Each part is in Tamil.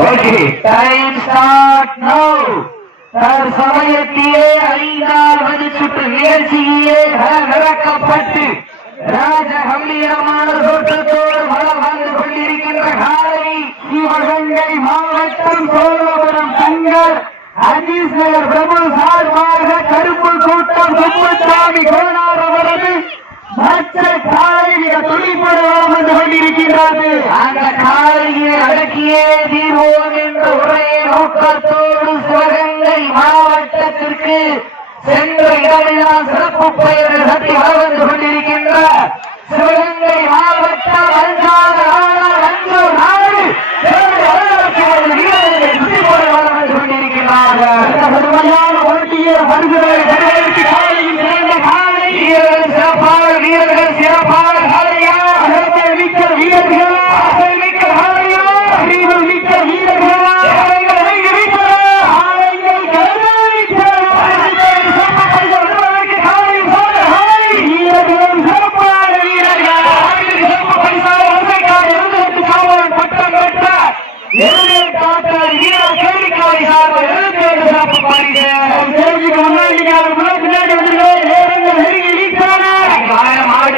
ஓகே டைம் ஸ்டார்ட் நவ தற்சமயத்திலே ஐந்தாவது சுற்று நிகழ்ச்சியிலே நிறக்கப்பட்டு ராஜ கம்பீரமான தோற்றத்தோடு வளம் வந்து கொண்டிருக்கின்ற காலை சிவகங்கை மாவட்டம் சோழபுரம் தங்கள் அஜீஸ்வர் பிரபு சார்பாக கருப்பு கூட்டம் கும்பசாமி கோனார் அவரது மற்ற காலை மிக துணிப்படலாம் வந்து கொண்டிருக்கின்றது. அந்த காலை தீர்வோம் என்ற ஒரே நோக்கத்தோடு சிவகங்கை மாவட்டத்திற்கு சென்ற இடமெல்லாம் சிறப்பு பெயர் நடத்தி வளர்ந்து கொண்டிருக்கின்ற சிவகங்கை மாவட்ட அஞ்சாத அஞ்சூர் நாடு கொண்டிருக்கிறார்கள் கடுமையான போட்டியை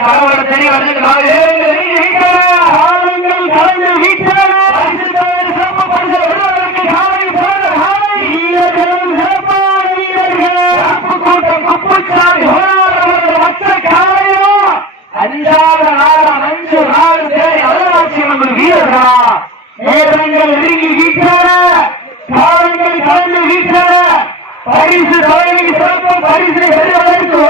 கணவன் தெரிய அஞ்சாறு ஆறு அஞ்சு ஆறு பேரை அருளாட்சி நமது வீரர்களா. நேரங்கள் நெருங்கி வீட்டார காலங்கள் கலந்து பரிசு தலைமைக்கு சிறப்பு பரிசு பெறுவதற்கு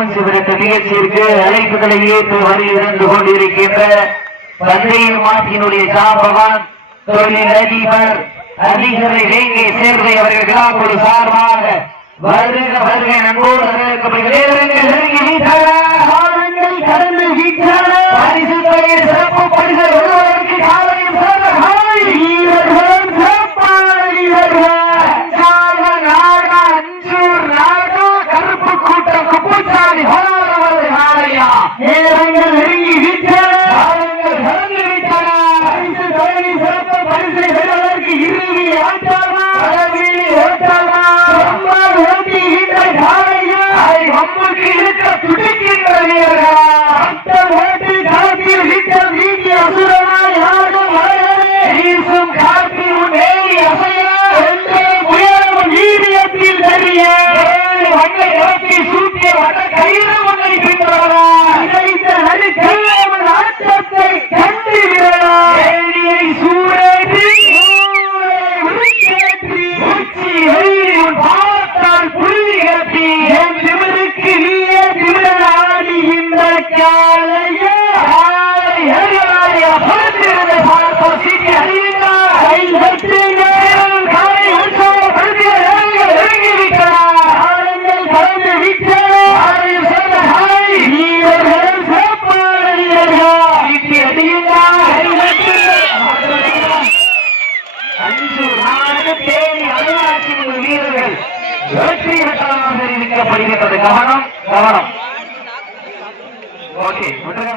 கிராம சிதறத்து நிகழ்ச்சியிற்கு அழைப்புகளை ஏற்று வலியுறுந்து கொண்டிருக்கின்ற தந்தையின் மாற்றியினுடைய ஜாபவான் தொழில் அதிபர் அதிகரை வேங்கை சேர்வை அவர்கள் கிராம சார்பாக வருக வருக நண்போடு கடந்து வெற்றி வெட்டலாக தெரிவிக்கப்படுகிறது கவனம் கவனம். ஓகே விட்டுருங்க.